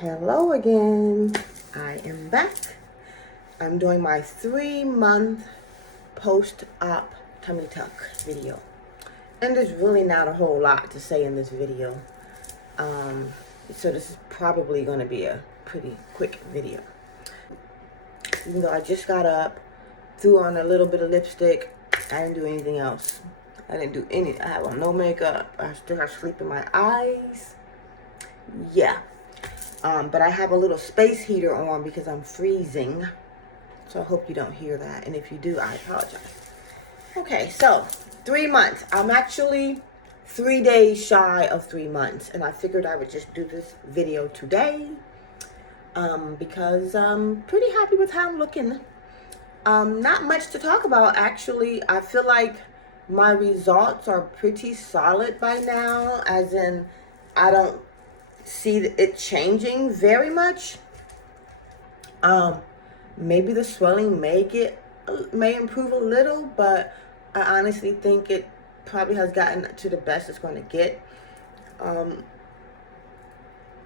Hello again. I am back. I'm doing my 3-month post-op tummy tuck video. And there's really not a whole lot to say in this video. So this is probably going to be a pretty quick video. Even though I just got up, threw on a little bit of lipstick, I didn't do anything else. I have on no makeup. I still have sleep in my eyes. Yeah. But I have a little space heater on because I'm freezing. So I hope you don't hear that. And if you do, I apologize. Okay, so 3 months. I'm actually 3 days shy of 3 months. And I figured I would just do this video today. Because I'm pretty happy with how I'm looking. Not much to talk about, actually. I feel like my results are pretty solid by now. As in, I don't see it changing very much. Maybe the swelling may improve a little, but I honestly think it probably has gotten to the best it's going to get.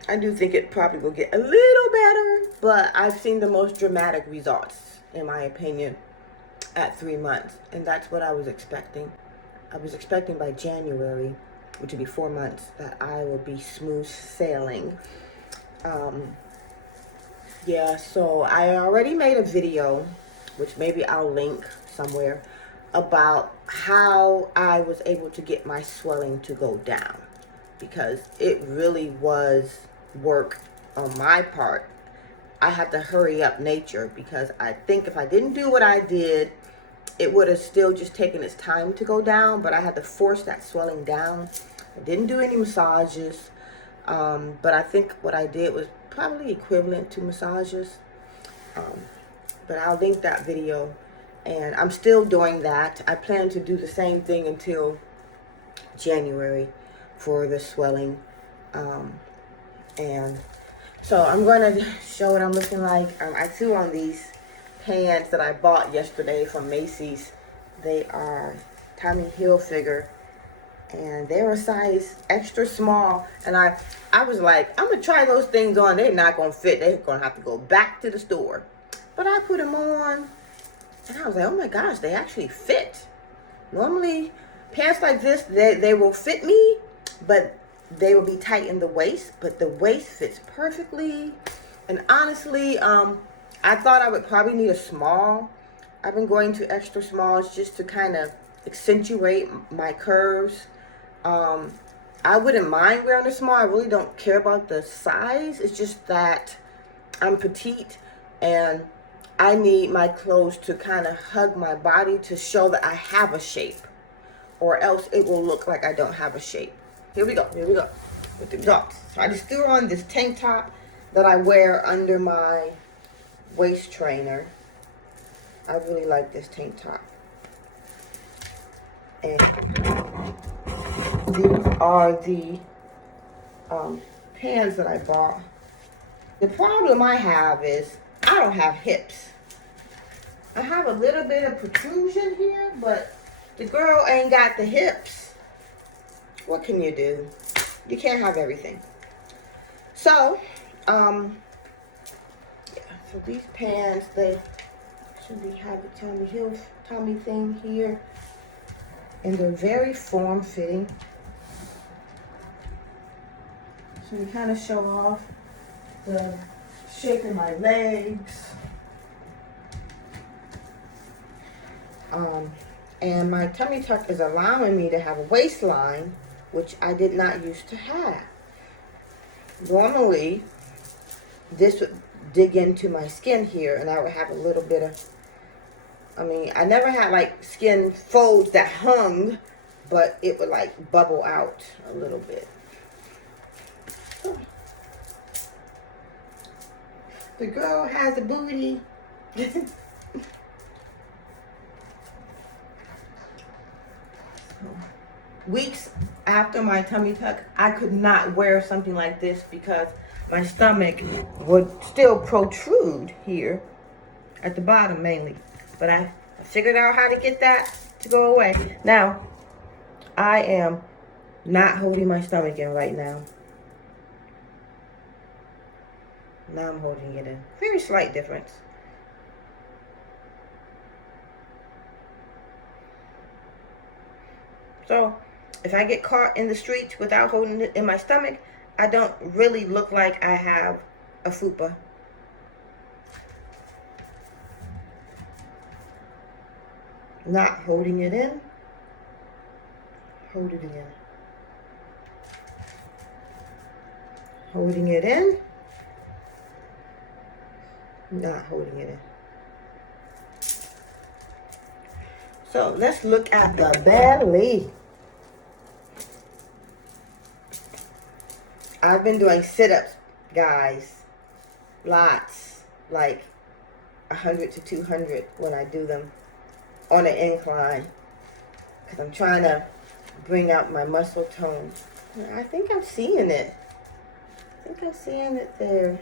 I do think it probably will get a little better, but I've seen the most dramatic results, in my opinion, at 3 months, and that's what I was expecting. I was expecting by January, which would be 4 months, that I will be smooth sailing. Yeah, so I already made a video, which maybe I'll link somewhere, about how I was able to get my swelling to go down, because it really was work on my part. I had to hurry up nature, because I think if I didn't do what I did, it would have still just taken its time to go down, but I had to force that swelling down. I didn't do any massages, but I think what I did was probably equivalent to massages. But I'll link that video, and I'm still doing that. I plan to do the same thing until January for the swelling. And so I'm going to show what I'm looking like. I threw on these pants that I bought yesterday from Macy's. They are Tommy Hilfiger, and they're a size extra small. And I was like, I'm gonna try those things on. They're not gonna fit. They're gonna have to go back to the store. But I put them on, and I was like, oh my gosh, they actually fit. Normally pants like this, they will fit me, but they will be tight in the waist. But the waist fits perfectly. And honestly, I thought I would probably need a small. I've been going to extra smalls just to kind of accentuate my curves. I wouldn't mind wearing a small. I really don't care about the size. It's just that I'm petite and I need my clothes to kind of hug my body to show that I have a shape, or else it will look like I don't have a shape. Here we go with the dots. So I just threw on this tank top that I wear under my waist trainer. I really like this tank top. And these are the pants that I bought. The problem I have is I don't have hips. I have a little bit of protrusion here, but the girl ain't got the hips. What can you do? You can't have everything. So, yeah, so these pants, they should have a Tommy thing here. And they're very form-fitting. So they kind of show off the shape of my legs. And my tummy tuck is allowing me to have a waistline, which I did not used to have. Normally, this would dig into my skin here, and I would have a little bit of, I never had like skin folds that hung, but it would like bubble out a little bit. The girl has a booty. Weeks after my tummy tuck, I could not wear something like this because my stomach would still protrude here at the bottom mainly. But I figured out how to get that to go away. Now, I am not holding my stomach in right now. Now I'm holding it in. Very slight difference. So, if I get caught in the streets without holding it in my stomach, I don't really look like I have a fupa. Not holding it in. Hold it in. Holding it in. Not holding it in. So let's look at the belly. I've been doing sit-ups, guys. Lots. Like 100 to 200 when I do them on an incline. Because I'm trying to bring out my muscle tone. I think I'm seeing it. I think I'm seeing it there.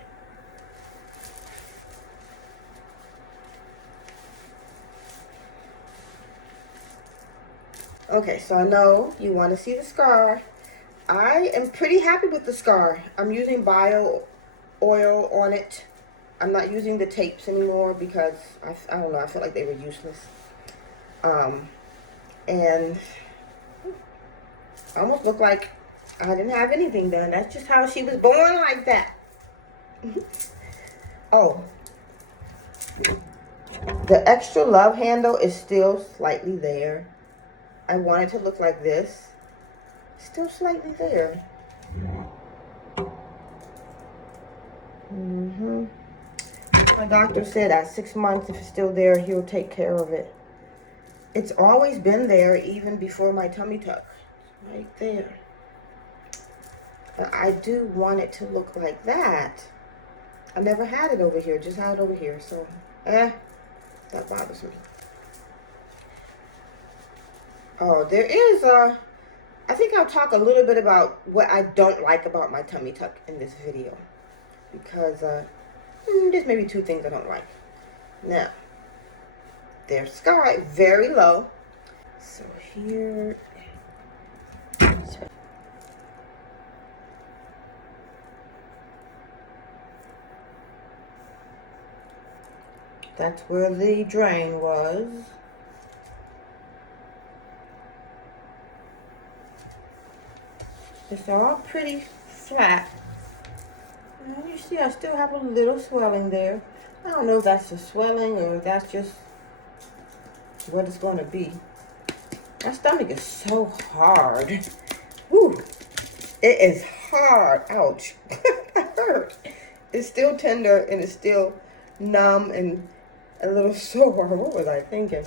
Okay, so I know you want to see the scar. I am pretty happy with the scar. I'm using bio oil on it. I'm not using the tapes anymore because I don't know, I feel like they were useless. And I almost look like I didn't have anything done. That's just how she was born, like that. Oh, the extra love handle is still slightly there. I want it to look like this. Still slightly there. My doctor said at 6 months, if it's still there, he'll take care of it. It's always been there, even before my tummy tuck. Right there. But I do want it to look like that. I never had it over here, just had it over here. So, that bothers me. Oh, there is I think I'll talk a little bit about what I don't like about my tummy tuck in this video. Because there's maybe 2 things I don't like. Now, there's scar very low. So here, that's where the drain was. It's all pretty flat. And you see I still have a little swelling there. I don't know if that's a swelling or if that's just what it's going to be. My stomach is so hard. Whew. It is hard. Ouch. That hurt. It's still tender and it's still numb and a little sore. What was I thinking?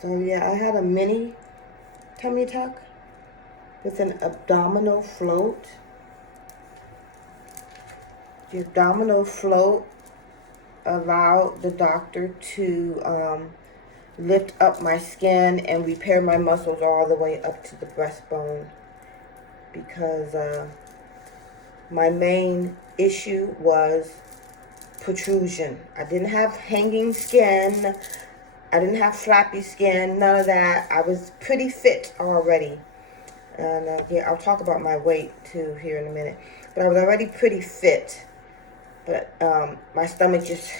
So yeah, I had a mini tummy tuck with an abdominal float. The abdominal float allowed the doctor to lift up my skin and repair my muscles all the way up to the breastbone, because my main issue was protrusion. I didn't have hanging skin. I didn't have flappy skin, none of that. I was pretty fit already. And yeah, I'll talk about my weight too here in a minute. But I was already pretty fit. But my stomach just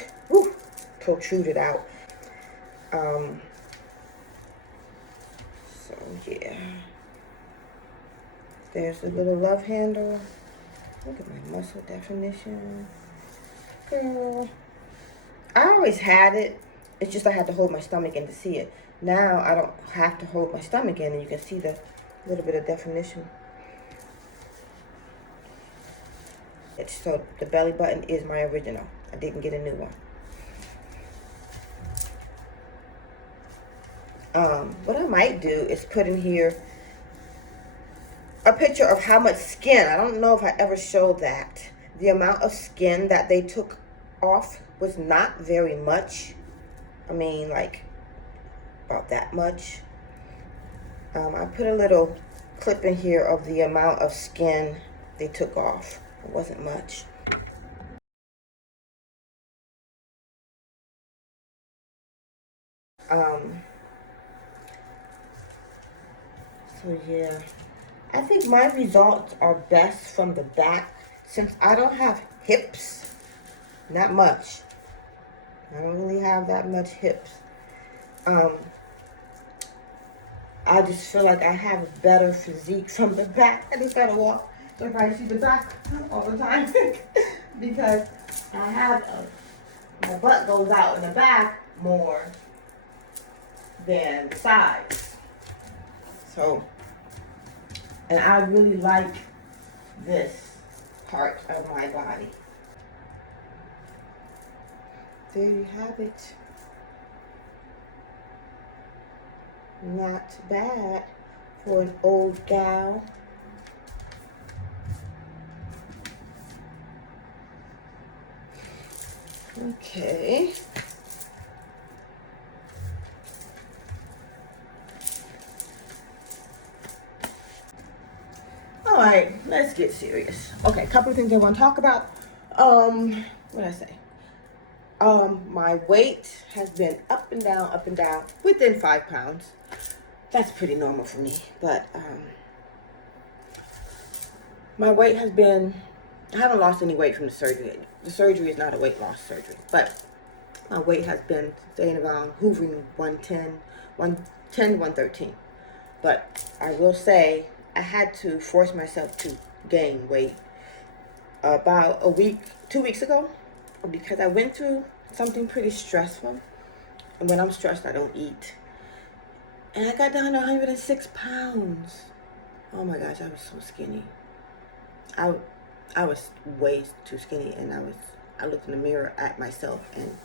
protruded out. So yeah. There's the little love handle. Look at my muscle definition. Girl. I always had it. It's just I had to hold my stomach in to see it. Now I don't have to hold my stomach in, and you can see the little bit of definition. So the belly button is my original. I didn't get a new one. What I might do is put in here a picture of how much skin. I don't know if I ever showed that. The amount of skin that they took off was not very much. I mean, like, about that much. I put a little clip in here of the amount of skin they took off. It wasn't much. So yeah, I think my results are best from the back since I don't have hips, not much. I don't really have that much hips. I just feel like I have a better physique from the back. I just gotta walk so if I see the back all the time because I have my butt goes out in the back more than the sides. So, and I really like this part of my body. There you have it. Not bad for an old gal. Okay. All right, let's get serious. Okay, a couple of things I want to talk about. What did I say? My weight has been up and down, within 5 pounds. That's pretty normal for me, but my weight has been, I haven't lost any weight from the surgery. The surgery is not a weight loss surgery, but my weight has been staying around, hovering 110 to 113. But I will say, I had to force myself to gain weight about 2 weeks ago, because I went through something pretty stressful. And when I'm stressed, I don't eat. And I got down to 106 pounds. Oh my gosh, I was so skinny. I was way too skinny, and I looked in the mirror at myself, and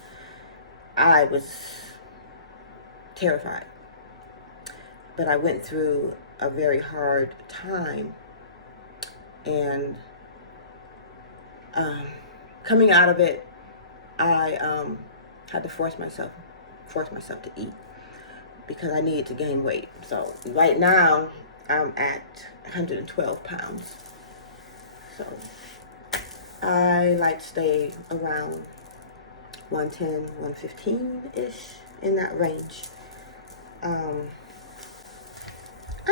I was terrified. But I went through a very hard time, and coming out of it, I had to force myself to eat because I needed to gain weight. So right now I'm at 112 pounds. So I like to stay around 110, 115-ish, in that range. I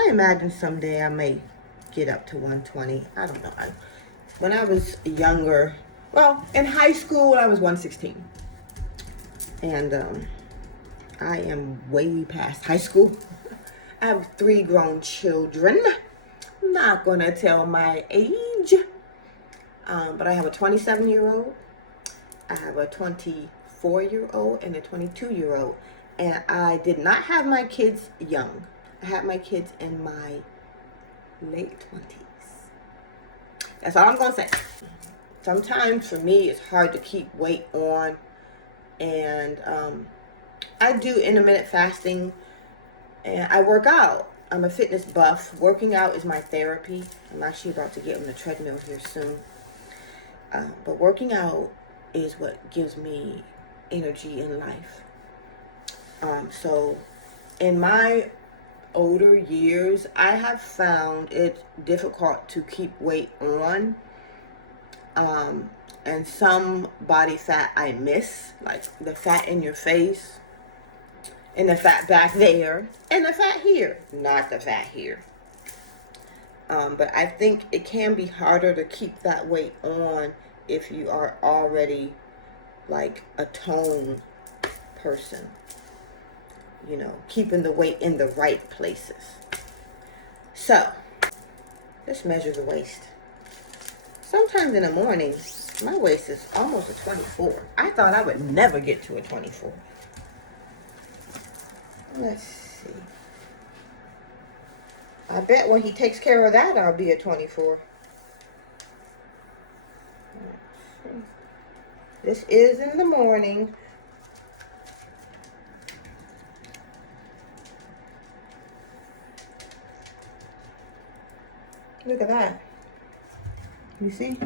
imagine someday I may get up to 120. I don't know. When I was younger, well, in high school, I was 116. And I am way past high school. I have 3 grown children. I'm not going to tell my age. But I have a 27-year-old. I have a 24-year-old and a 22-year-old. And I did not have my kids young. I had my kids in my late 20s. That's all I'm going to say. Sometimes for me, it's hard to keep weight on. And I do intermittent fasting. And I work out. I'm a fitness buff. Working out is my therapy. I'm actually about to get on the treadmill here soon. But working out is what gives me energy in life. So in my older years, I have found it difficult to keep weight on. And some body fat I miss, like the fat in your face, and the fat back there, and the fat here, not the fat here. But I think it can be harder to keep that weight on if you are already like a toned person. You know, keeping the weight in the right places. So, let's measure the waist. Sometimes in the morning, my waist is almost a 24. I thought I would never get to a 24. Let's see. I bet when he takes care of that, I'll be a 24. This is in the morning. Look at that. You see?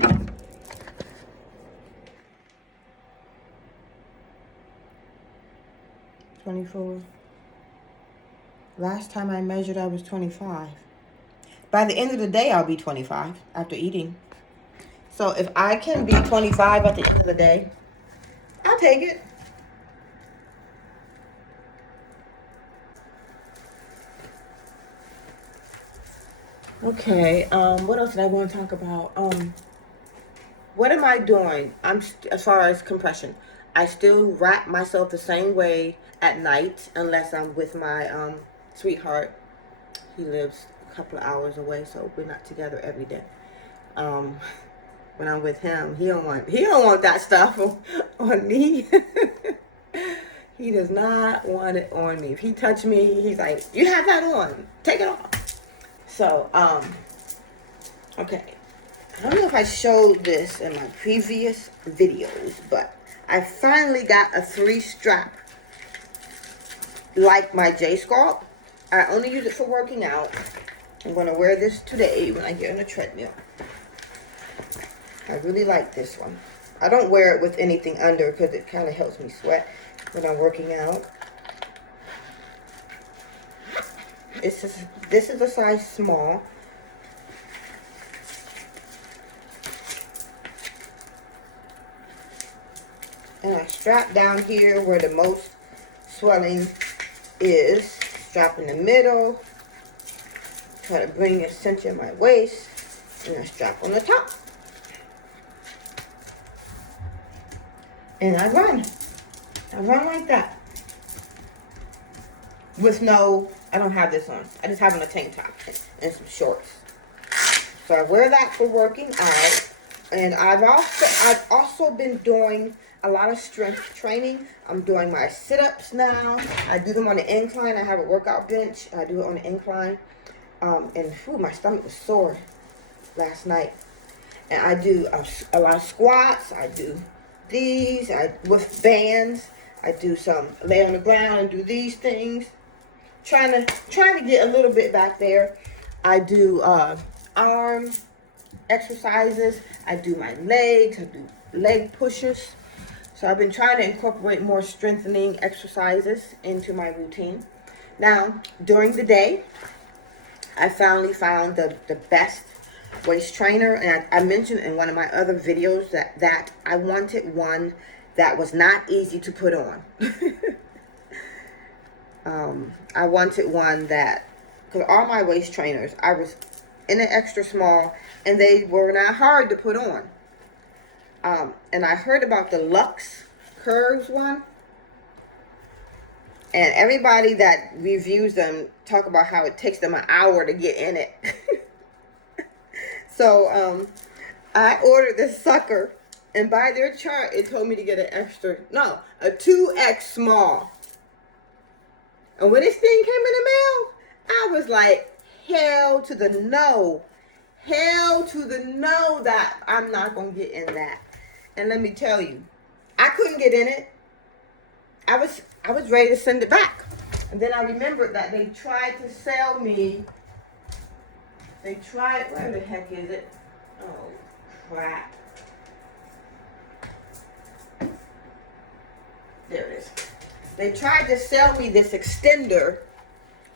$24. Last time I measured, I was 25. By the end of the day, I'll be 25 after eating. So if I can be 25 at the end of the day, I'll take it. Okay, what else did I want to talk about? What am I doing? As far as compression, I still wrap myself the same way at night unless I'm with my sweetheart. He lives a couple of hours away, so we're not together every day. When I'm with him, he don't want that stuff on me. He does not want it on me. If he touch me, he's like, "You have that on. Take it off." So, okay. I don't know if I showed this in my previous videos, but I finally got a 3-strap like my J-Sculpt. I only use it for working out. I'm going to wear this today when I get on the treadmill. I really like this one. I don't wear it with anything under because it kind of helps me sweat when I'm working out. This is a size small. And I strap down here where the most swelling is. Strap in the middle. Try to bring a cinch in my waist. And I strap on the top. And I run. I run like that. With I don't have this on. I just have on a tank top and some shorts. So I wear that for working out. And I've also been doing a lot of strength training. I'm doing my sit-ups now. I do them on the incline. I have a workout bench. I do it on the incline. My stomach was sore last night. And I do a lot of squats. I do these. With bands. I do some lay on the ground and do these things. Trying to get a little bit back there. I do arm exercises. I do my legs. I do leg pushes. So I've been trying to incorporate more strengthening exercises into my routine. Now, during the day, I finally found the best waist trainer. And I mentioned in one of my other videos that I wanted one that was not easy to put on. I wanted one that, because all my waist trainers, I was in an extra small, and they were not hard to put on. And I heard about the Luxe Curves one. And everybody that reviews them talk about how it takes them an hour to get in it. So I ordered this sucker. And by their chart, it told me to get a 2X small. And when this thing came in the mail, I was like, hell to the no. Hell to the no that I'm not going to get in that. And let me tell you, I couldn't get in it. I was ready to send it back. And then I remembered that they tried to sell me. Where the heck is it? Oh, crap. There it is. They tried to sell me this extender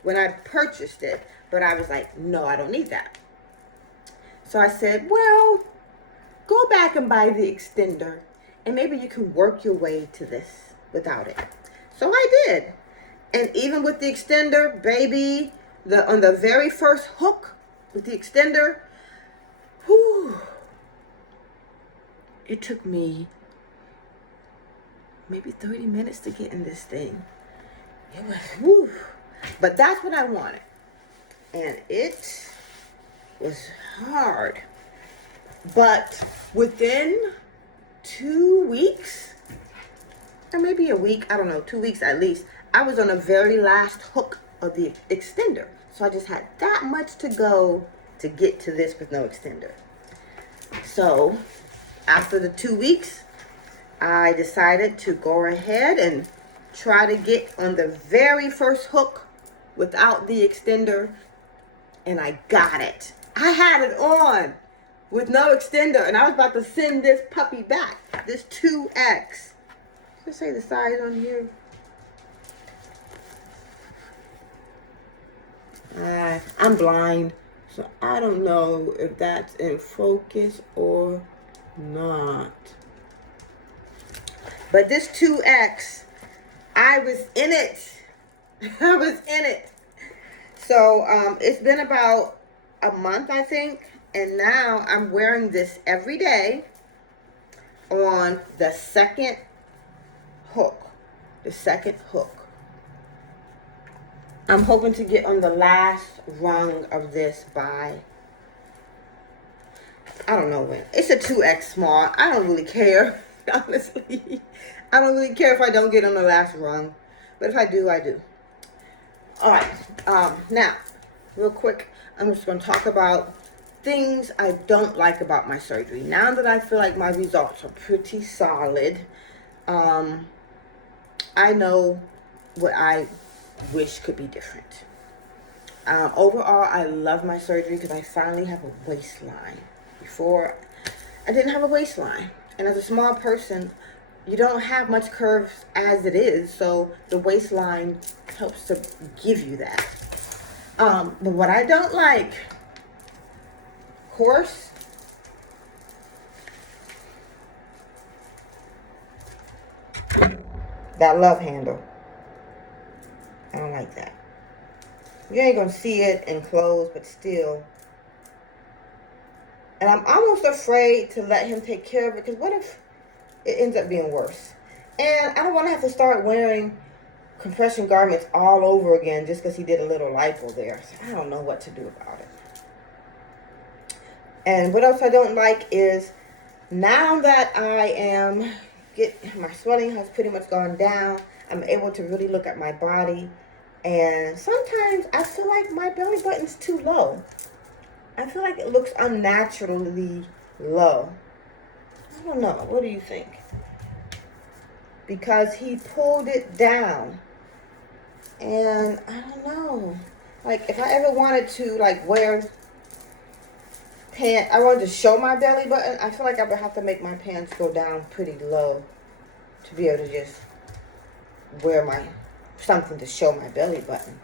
when I purchased it, but I was like, no, I don't need that. So I said, well, go back and buy the extender, and maybe you can work your way to this without it. So I did. And even with the extender, baby, on the very first hook with the extender, it took me maybe 30 minutes to get in this thing. It was, But that's what I wanted. And it was hard. But within 2 weeks, or maybe a week, I don't know, 2 weeks at least, I was on the very last hook of the extender. So I just had that much to go to get to this with no extender. So after the 2 weeks, I decided to go ahead and try to get on the very first hook without the extender, and I got it. I had it on with no extender, and I was about to send this puppy back, this 2X. Let's say the size on here. I'm blind, so I don't know if that's in focus or not. But this 2X, I was in it. I was in it. So it's been about a month, I think. And now I'm wearing this every day on the second hook. The second hook. I'm hoping to get on the last rung of this by, I don't know when. It's a 2X small. I don't really care, honestly. I don't really care if I don't get on the last rung. But if I do, I do. Alright, now, real quick, I'm just going to talk about things I don't like about my surgery. Now that I feel like my results are pretty solid, I know what I wish could be different. Overall, I love my surgery because I finally have a waistline. Before, I didn't have a waistline. And as a small person, you don't have much curves as it is, so the waistline helps to give you that. But what I don't like, of course, that love handle. I don't like that. You ain't gonna see it in clothes, but still. And I'm almost afraid to let him take care of it, because what if it ends up being worse? And I don't want to have to start wearing compression garments all over again just because he did a little lipo there. So I don't know what to do about it. And what else I don't like is, now that my swelling has pretty much gone down, I'm able to really look at my body. And sometimes I feel like my belly button's too low. I feel like it looks unnaturally low. I don't know. What do you think? Because he pulled it down. And I don't know. Like, if I ever wanted to, like, wear pants, I wanted to show my belly button, I feel like I would have to make my pants go down pretty low to be able to just wear something to show my belly button.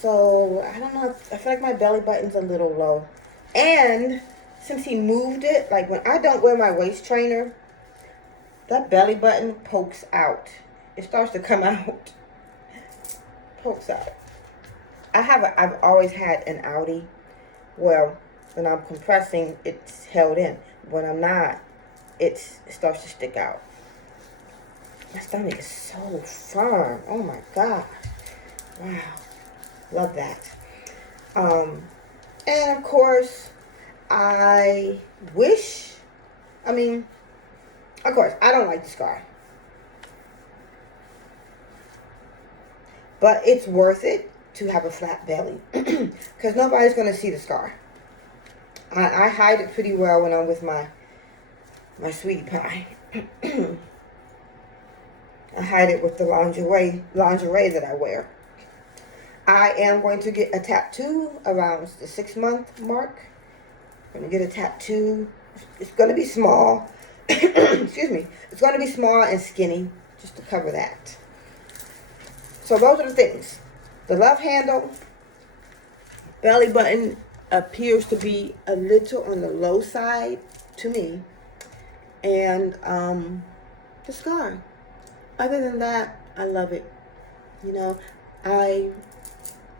So, I don't know. I feel like my belly button's a little low. And since he moved it, like when I don't wear my waist trainer, that belly button pokes out. It starts to come out. Pokes out. I've always had an outie where when I'm compressing, it's held in. When I'm not, it starts to stick out. My stomach is so firm. Oh my God. Wow. Love that. And of course, I don't like the scar. But it's worth it to have a flat belly. Because nobody's going to see the scar. I hide it pretty well when I'm with my sweetie pie. I hide it with the lingerie that I wear. I am going to get a tattoo around the 6-month mark. I'm going to get a tattoo. It's going to be small. Excuse me. It's going to be small and skinny, just to cover that. So those are the things. The love handle, belly button appears to be a little on the low side to me, and the scar. Other than that, I love it. You know,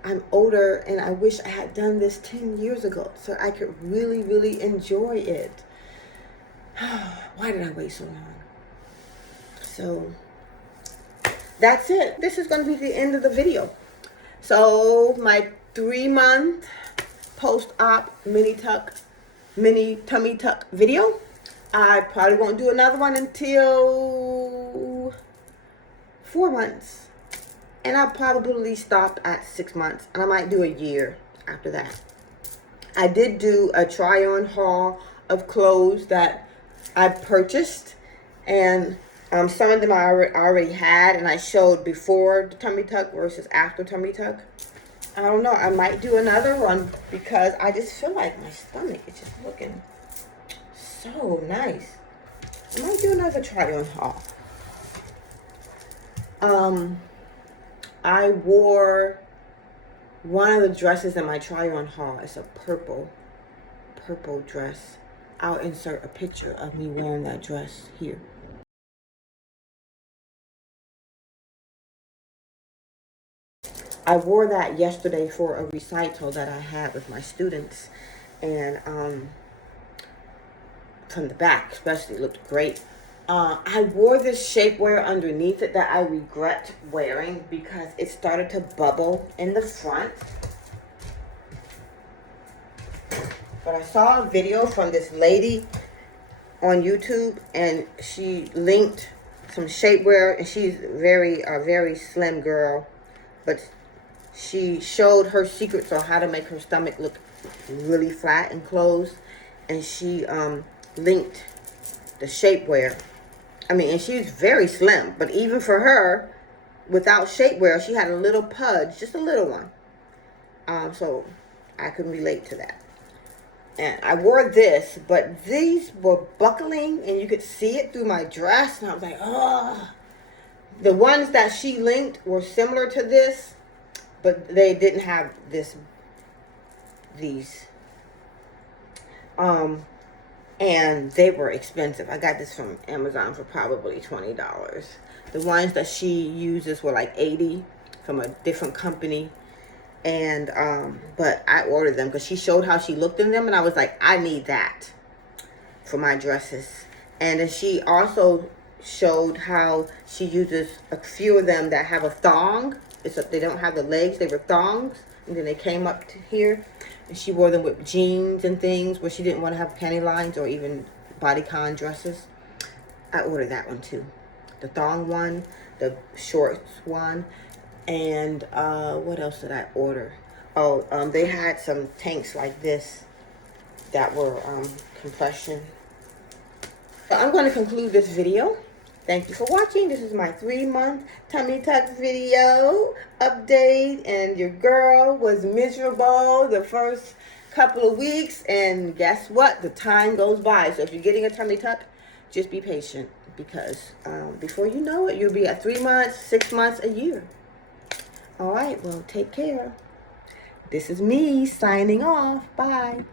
I'm older, and I wish I had done this 10 years ago so I could really, really enjoy it. Why did I wait so long? So that's it. This is going to be the end of the video. So my 3-month post-op mini tummy tuck video. I probably won't do another one until 4 months. And I'll probably stop at 6 months. And I might do a year after that. I did do a try-on haul of clothes that I purchased. And some of them I already had. And I showed before the tummy tuck versus after tummy tuck. I don't know. I might do another one because I just feel like my stomach is just looking so nice. I might do another try-on haul. I wore one of the dresses in my try-on haul. It's a purple dress. I'll insert a picture of me wearing that dress here. I wore that yesterday for a recital that I had with my students, and from the back especially, it looked great. I wore this shapewear underneath it that I regret wearing because it started to bubble in the front. But I saw a video from this lady on YouTube, and she linked some shapewear, and she's a very slim girl, but she showed her secrets on how to make her stomach look really flat and closed, and she linked the shapewear. I mean, and she's very slim, but even for her, without shapewear, she had a little pudge, just a little one. So I can relate to that. And I wore this, but these were buckling, and you could see it through my dress, and I was like, oh. The ones that she linked were similar to this, but they didn't have these. And they were expensive. I got this from Amazon for probably $20. The ones that she uses were like $80 from a different company. And but I ordered them because she showed how she looked in them, and I was like, I need that for my dresses. And then she also showed how she uses a few of them that have a thong. They don't have the legs, they were thongs, and then they came up to here, and she wore them with jeans and things where she didn't want to have panty lines or even bodycon dresses. I ordered that one too, the thong one, the shorts one, and what else did I order? Oh, they had some tanks like this that were compression. So I'm going to conclude this video. Thank you for watching. This is my 3-month tummy tuck video update, and your girl was miserable the first couple of weeks, and guess what? The time goes by. So if you're getting a tummy tuck, just be patient, because before you know it, you'll be at 3 months, 6 months, a year. All right, well, take care. This is me signing off. Bye.